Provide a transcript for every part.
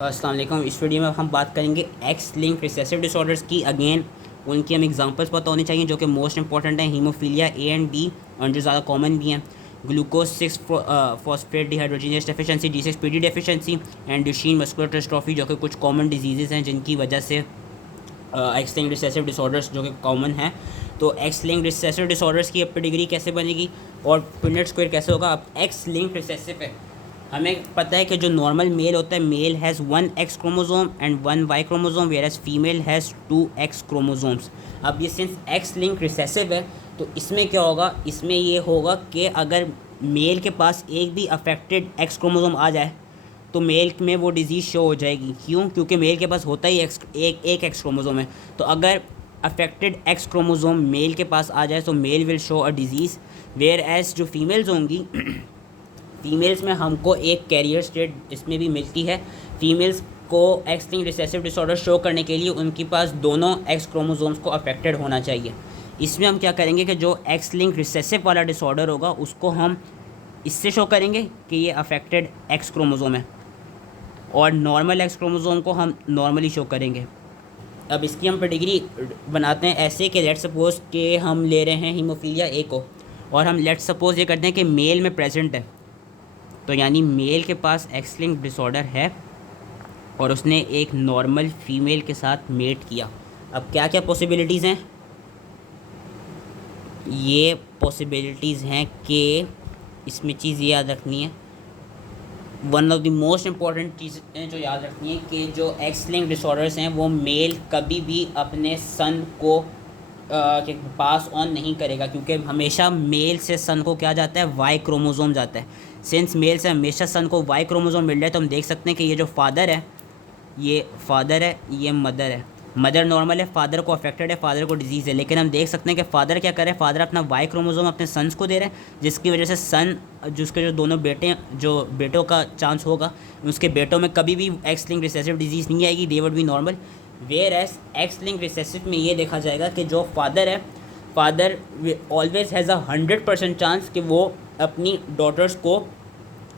अस्सलाम वालेकुम। इस वीडियो में हम बात करेंगे एक्स लिंक रिसेसिव डिसऑर्डर्स की। अगेन उनकी हम एग्जांपल्स पता होनी चाहिए जो कि मोस्ट इंपॉर्टेंट हैं, हीमोफीलिया ए एंड बी, और जो ज़्यादा कॉमन भी हैं, glucose 6 phosphate dehydrogenase deficiency, G6PD deficiency, and Duchenne muscular dystrophy, जो कि कुछ कॉमन डिजीज़ हैं जिनकी वजह से एक्स लिंक रिसेसिव डिसऑर्डर्स जो कि कॉमन है। तो एक्स लिंक रिसेसिव डिसऑर्डर्स की अब पेडिग्री कैसे बनेगी और पुनेट स्क्वायर कैसे होगा। अब एक्स लिंक रिसेसिव है, हमें पता है कि जो नॉर्मल मेल होता है, male has 1 X chromosome and 1 Y chromosome, whereas female has 2 X chromosomes. अब ये सिंस एक्स लिंक रिसेसिव है तो इसमें क्या होगा, इसमें ये होगा कि अगर मेल के पास एक भी अफेक्टेड एक्स क्रोमोजोम आ जाए तो मेल में वो डिज़ीज़ शो हो जाएगी। क्यों? क्योंकि मेल के पास होता ही एक एक्स क्रोमोजोम है। तो अगर अफेक्टेड एक्स क्रोमोजोम मेल के पास आ जाए तो male will show a disease, whereas जो फीमेल्स होंगी फीमेल्स में हमको एक कैरियर स्टेट इसमें भी मिलती है। फीमेल्स को x link recessive disorder show करने के लिए उनके पास दोनों एक्स क्रोमोसोम्स को अफेक्टेड होना चाहिए। इसमें हम क्या करेंगे कि जो एक्स लिंक रिसेसिव वाला डिसऑर्डर होगा उसको हम इससे शो करेंगे कि ये अफेक्टेड एक्स क्रोमोसोम है, और नॉर्मल एक्स क्रोमोसोम को हम नॉर्मली शो करेंगे। अब इसकी हम पेडिग्री बनाते हैं ऐसे कि लेट सपोज कि हम ले रहे हैं हीमोफीलिया ए को, और हम लेट सपोज ये करते हैं कि मेल में प्रेजेंट है। तो यानी मेल के पास एक्स लिंक डिसऑर्डर है और उसने एक नॉर्मल फीमेल के साथ मेट किया। अब क्या क्या पॉसिबिलिटीज़ हैं, ये पॉसिबिलिटीज़ हैं कि इसमें चीज़ ये याद रखनी है, one of the most important चीज़ें जो याद रखनी है कि जो एक्स लिंक डिसऑर्डर्स हैं वो मेल कभी भी अपने सन को के पास ऑन नहीं करेगा, क्योंकि हमेशा मेल से सन को क्या जाता है, वाई क्रोमोसोम जाता है। सिंस मेल से हमेशा सन को वाई क्रोमोसोम मिल रहा है तो हम देख सकते हैं कि ये जो फादर है, ये फादर है, ये मदर है। मदर नॉर्मल है, फादर को अफेक्टेड है, फादर को डिजीज़ है। लेकिन हम देख सकते हैं कि फादर क्या कर रहे हैं, फादर अपना वाई क्रोमोसोम अपने सन्स को दे रहे हैं, जिसकी वजह से सन जिसके जो दोनों बेटे हैं, जो बेटों का चांस होगा, उसके बेटों में कभी भी एक्स लिंक रिसेसिव डिजीज़ नहीं आएगी, they would be normal. Whereas X link recessive में ये देखा जाएगा कि जो फादर है, फादर ऑलवेज हैज़ 100% चांस कि वो अपनी डॉटर्स को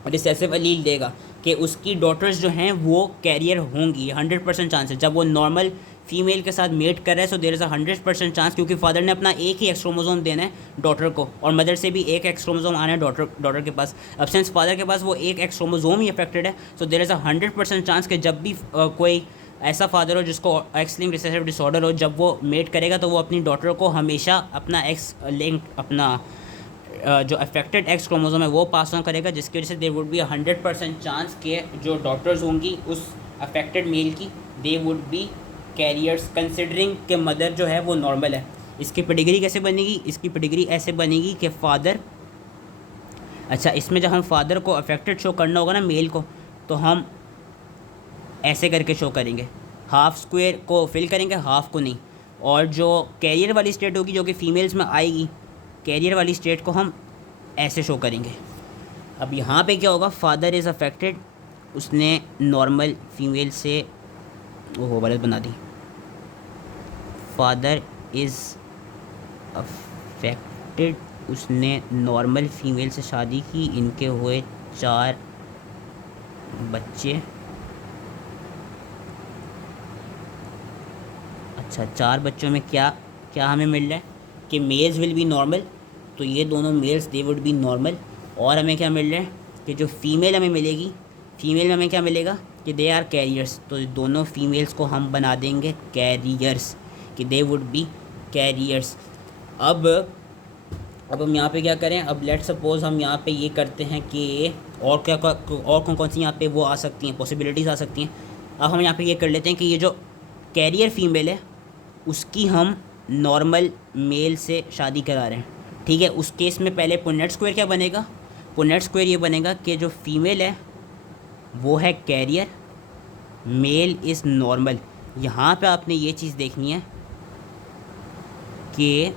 रिसेसिव अलील देगा, कि उसकी डॉटर्स जो हैं वो कैरियर होंगी। 100% चांस है। जब वो नॉर्मल फीमेल के साथ मेट कर रहा है सो देर इज़ 100% चांस, क्योंकि फादर ने अपना एक ही एक्स क्रोमोसोम देना है डॉटर को, और मदर से भी एक एक्स क्रोमोसोम आना है डॉटर के पास। अब सिंस फादर के पास वो एक एक्स क्रोमोसोम ही अफेक्टेड है, सो देर इज़ 100% चांस कि जब भी कोई ऐसा फादर हो जिसको एक्स लिंक रिसेसिव डिसऑर्डर हो, जब वो मेट करेगा तो वो अपनी डॉटर को हमेशा अपना एक्स लिंक अपना जो अफेक्टेड एक्स क्रोमोसोम है वो पास ऑन करेगा, जिसकी वजह से देर वुड बी 100% चांस के जो डॉटर्स होंगी उस अफेक्टेड मेल की, दे वुड बी कैरियर्स, कंसिडरिंग के मदर जो है वो नॉर्मल है। इसकी पेडिग्री कैसे बनेगी, इसकी पेडिग्री ऐसे बनेगी कि फादर, अच्छा इसमें जब हम फादर को अफेक्टेड शो करना होगा ना मेल को, तो हम ऐसे करके शो करेंगे, हाफ स्क्वायर को फिल करेंगे, हाफ को नहीं। और जो कैरियर वाली स्टेट होगी जो कि फीमेल्स में आएगी, कैरियर वाली स्टेट को हम ऐसे शो करेंगे। अब यहाँ पे क्या होगा, फादर इज़ अफेक्टेड, उसने नॉर्मल फीमेल से वो गलत बना दी, फादर इज़ अफेक्टेड, उसने नॉर्मल फीमेल से शादी की, इनके हुए 4 बच्चे। अच्छा 4 बच्चों में क्या क्या हमें मिल रहा है कि मेल्स विल बी नॉर्मल, तो ये दोनों males they would be normal. और हमें क्या मिल रहा है कि जो फीमेल हमें मिलेगी, फीमेल में हमें क्या मिलेगा कि दे आर कैरियर्स, तो दोनों फीमेल्स को हम बना देंगे कैरियर्स, कि दे वुड बी कैरियर्स। अब हम यहाँ पे क्या करें, अब लेट सपोज हम यहाँ पे ये करते हैं कि और क्या और कौन कौन सी यहाँ पे वो आ सकती हैं, पॉसिबिलिटीज़ आ सकती हैं। अब हम यहाँ पे ये कर लेते हैं कि ये जो कैरियर फीमेल है उसकी हम नॉर्मल मेल से शादी करा रहे हैं, ठीक है। उस केस में पहले पुनेट स्क्वायर क्या बनेगा, पुनेट स्क्वायर ये बनेगा कि जो फीमेल है वो है कैरियर, मेल इज़ नॉर्मल। यहाँ पे आपने ये चीज़ देखनी है कि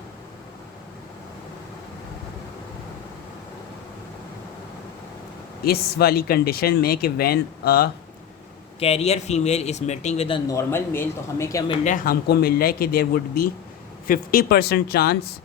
इस वाली कंडीशन में कि when a carrier female is mating with a normal male, तो हमें क्या मिल रहा है, हमको मिल रहा है कि there would be 50% chance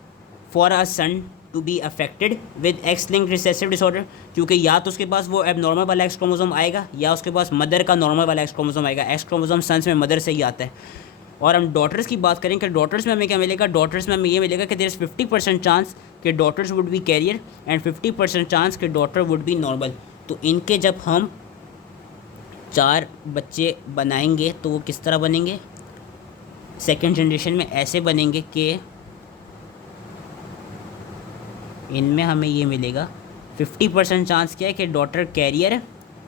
for a son to be affected with X linked recessive disorder, क्योंकि या तो उसके पास वो एबनॉर्मल वाला एक्स क्रोमोसोम आएगा या उसके पास मदर का नॉर्मल वाला एक्स क्रोमोसोम आएगा। एक्स क्रोमोसोम सन्स में मदर से ही आता है। और हम डॉटर्स की बात करें कि डॉटर्स में हमें क्या मिलेगा, डॉटर्स में हमें ये मिलेगा कि देयर इज़ 50% चांस कि daughters would be carrier and 50% chance कि डॉटर वुड बी नॉर्मल। तो इनके जब हम 4 बच्चे बनाएंगे तो वो किस तरह बनेंगे, सेकेंड जनरेशन में ऐसे बनेंगे कि इनमें हमें ये मिलेगा 50% चांस क्या है कि डॉटर कैरियर है,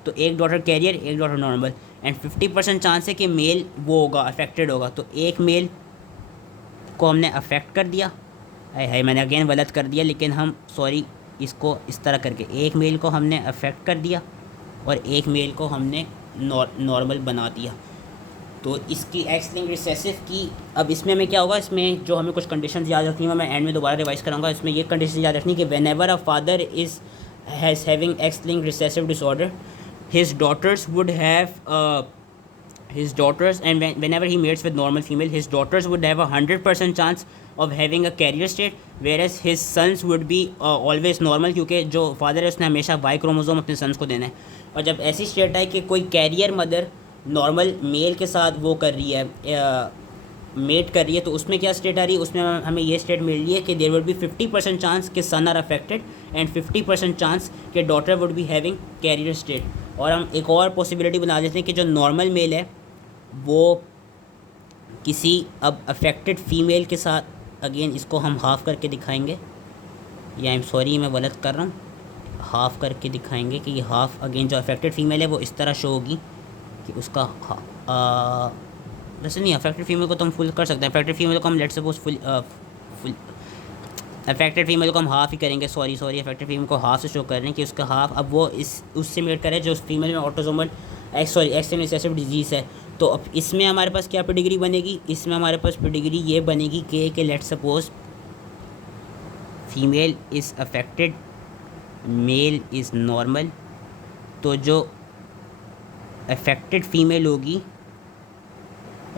तो एक डॉटर कैरियर एक डॉटर नॉर्मल, एंड 50% चांस है कि मेल वो होगा अफेक्टेड होगा। तो एक मेल को हमने अफेक्ट कर दिया, है मैंने अगेन गलत कर दिया, लेकिन हम सॉरी इसको इस तरह करके एक मेल को हमने अफेक्ट कर दिया और एक मेल को हमने नॉर्मल बना दिया। तो इसकी एक्स लिंक्ड रिसेसिव की अब इसमें हमें क्या होगा, इसमें जो हमें कुछ कंडीशंस याद रखनी है, मैं एंड में दोबारा रिवाइज कराऊंगा। इसमें ये कंडीशन याद रखनी कि when ever a father has having x linked recessive disorder, his daughters would have his daughters and whenever he mates with normal female, his daughters would have 100% chance of having a carrier state, whereas his sons would be always normal, क्योंकि जो father है उसने हमेशा Y chromosome अपने sons को देना है। और जब ऐसी स्टेट है कि कोई कैरियर मदर नॉर्मल मेल के साथ वो कर रही है, मेट कर रही है, तो उसमें क्या स्टेट आ रही है, उसमें हमें ये स्टेट मिल रही है कि देयर वुड बी 50% चांस कि son are affected and 50% chance कि daughter would be having carrier state. और हम एक और पॉसिबिलिटी बना देते हैं कि जो नॉर्मल मेल है वो किसी अब अफेक्टेड फीमेल के साथ, अगेन इसको हम हाफ़ करके दिखाएंगे, या आई एम सॉरी मैं गलत कर रहा हूँ, हाफ़ करके दिखाएंगे कि ये हाफ़ अगेन जो अफेक्टेड फीमेल है वो इस तरह शो होगी कि उसका वैसे नहीं, अफेक्टेड फीमेल को तो हम फुल कर सकते हैं, अफेक्टेड फीमेल को हम let's suppose full affected female को हम हाफ़ ही करेंगे, सॉरी अफेक्टेड फीमेल को हाफ़ से शो कर रहे हैं कि उसका हाफ़ अब वो इस उससे मेट करे जो उस फीमेल में ऑटोसोमल एक्स रिसेसिव डिजीज़ है। तो अब इसमें हमारे पास क्या पेडिग्री बनेगी, इसमें हमारे पास पेडिग्री ये बनेगी कि let's suppose female is affected, mail is normal, तो जो अफेक्टेड फीमेल होगी,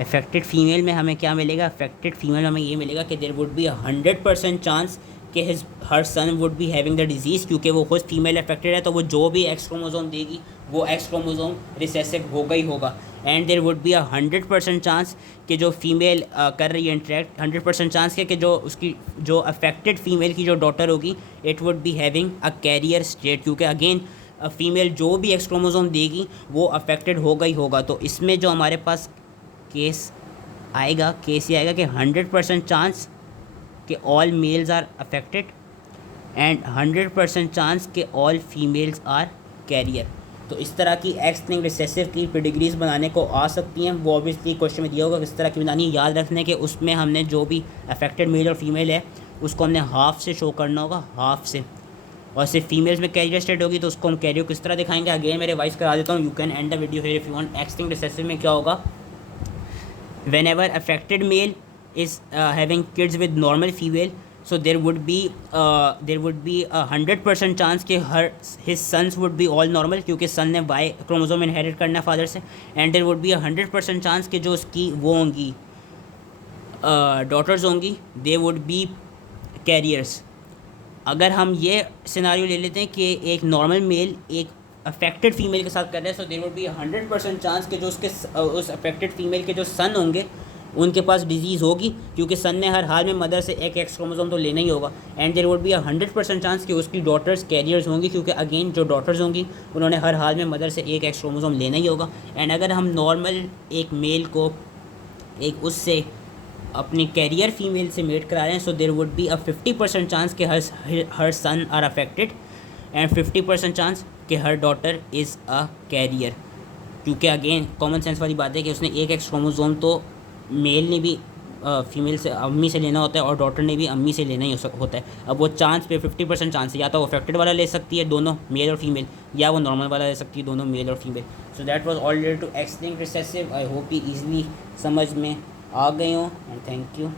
अफेक्टेड फीमेल में हमें क्या मिलेगा, अफेक्टेड फीमेल में हमें ये मिलेगा कि देयर वुड बी 100% चांस कि हर son would be having the disease, क्योंकि वो खुद फीमेल अफेक्टेड है, तो वो जो भी एक्स क्रोमोसोम देगी वो एक्स क्रोमोसोम रिसेसिव होगा ही होगा। And there would be 100% chance कि जो फीमेल कर रही है इंटरेक्ट, 100% चांस कि जो उसकी जो अफेक्टेड फीमेल की जो डॉटर होगी it would be having a carrier state, क्योंकि अगेन फीमेल जो भी एक्स क्रोमोसोम देगी वो अफेक्टेड होगा ही होगा। तो इसमें जो हमारे पास केस ये आएगा कि 100% चांस कि all males are affected and 100% chance कि ऑल फीमेल्स आर कैरियर। तो इस तरह की एक्स लिंक्ड रिसेसिव की पेडिग्रीज बनाने को आ सकती हैं, वो ऑब्वियसली क्वेश्चन में दिया होगा किस तरह की बनानी है। याद रखने के उसमें हमने जो भी अफेक्टेड मेल और फीमेल है उसको हमने हाफ से शो करना होगा, हाफ से, और सिर्फ फीमेल्स में कैरियर स्टेट होगी तो उसको हम कैरियर किस तरह दिखाएंगे, अगेन मैं रिवाइज करा देता हूँ, you can and the video here if you want. X linked recessive में क्या होगा, whenever affected male is having kids with normal female, so there would be a 100% chance कि his sons would be all normal, क्योंकि सन ने Y chromosome inherit करना है father से, and there would be a 100% chance कि जो उसकी वो होंगी डॉटर्स होंगी they would be carriers। अगर हम ये सिनारियो ले लेते हैं कि एक नॉर्मल मेल एक अफेक्टेड फीमेल के साथ कर रहे हैं, so there would be 100% chance कि जो उसके उस अफेक्टेड फीमेल के जो सन होंगे उनके पास डिजीज़ होगी, क्योंकि सन ने हर हाल में मदर से एक एक्स क्रोमोसोम तो लेना ही होगा, and there would be 100% chance कि उसकी डॉटर्स कैरियर्स होंगी, क्योंकि अगेन जो डॉटर्स होंगी उन्होंने हर हाल में मदर से एक एक्स क्रोमोसोम लेना ही होगा। एंड अगर हम नॉर्मल एक मेल को एक उससे अपनी कैरियर फीमेल से मेट करा रहे हैं, so there would be a 50% chance कि हर son are affected and 50% chance कि हर डॉटर इज़ अ कैरियर, क्योंकि अगेन कॉमन सेंस वाली बात है कि उसने एक एक्स क्रोमोसोम तो मेल ने भी फीमेल से अम्मी से लेना होता है और डॉटर ने भी अम्मी से लेना ही होता है। अब वो चांस पे 50% चांस है, या तो वो अफेक्टेड वाला ले सकती है दोनों मेल और फीमेल, या वो नॉर्मल वाला ले सकती है दोनों मेल और female. So that was all related to X linked recessive. I hope ही ईजिली समझ में आ गए हों, एंड थैंक यू।